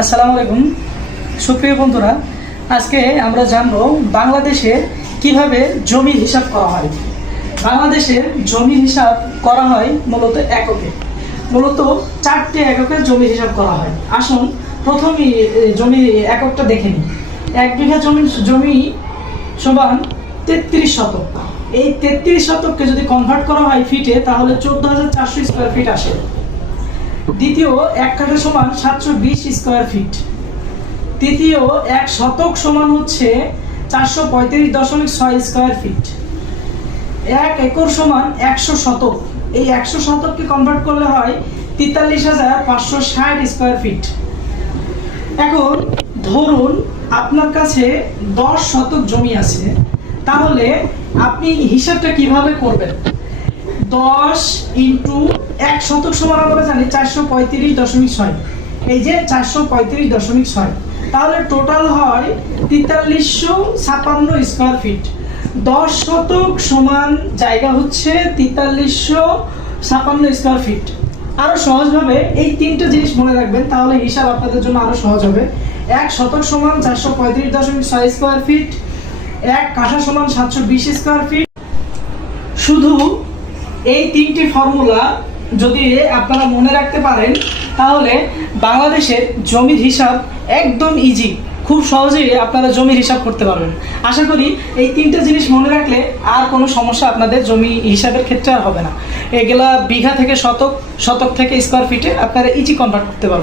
আসসালামু আলাইকুম সুপ্রিয় বন্ধুরা, আজকে আমরা জানবো বাংলাদেশে কিভাবে জমি হিসাব করা হয়। বাংলাদেশে জমি হিসাব করা হয় মূলত এককে, মূলত 4টে এককে জমি হিসাব করা হয়। আসুন প্রথমেই জমি এককটা দেখে নিই। 1 বিঘা জমি সমান 33 শতক। এই 33 শতককে যদি কনভার্ট করা হয় ফিটে, তাহলে 14,400 স্কোয়ার ফিট আসে। দ্বিতীয় 1 কাঠা সমান 720 স্কোয়ার ফিট। তৃতীয় 1 শতক সমান হচ্ছে 435.6 স্কোয়ার ফিট। 1 একর সমান 100 শতক। এই 100 শতককে কনভার্ট করলে হয় 43,560 স্কোয়ার ফিট। এখন ধরুন আপনার কাছে 10 শতক জমি আছে, তাহলে আপনি হিসাবটা কিভাবে করবেন? 10 ইন্টু 1 শতক সমান আমরা জানি 435.6। এই যে 435.6, তাহলে টোটাল হয় 4356 স্কোয়ার ফিট। 10 শতক সমান জায়গা হচ্ছে 4356 স্কোয়ার ফিট। আরো সহজভাবে এই 3টে জিনিস মনে রাখবেন, তাহলে হিসাব আপনাদের জন্য আরো সহজ হবে। 1 শতক সমান 435.6 স্কোয়ার ফিট, 1 কাঠা সমান 720 স্কোয়ার ফিট। শুধু এই 3টি ফর্মুলা যদি আপনারা মনে রাখতে পারেন, তাহলে বাংলাদেশের জমির হিসাব একদম ইজি, খুব সহজেই আপনারা জমির হিসাব করতে পারবেন। আশা করি এই 3টে জিনিস মনে রাখলে আর কোনো সমস্যা আপনাদের জমি হিসাবের ক্ষেত্রে আর হবে না। এগুলা বিঘা থেকে শতক, শতক থেকে স্কোয়ার ফিটে আপনারা ইজি কনভার্ট করতে পারবেন।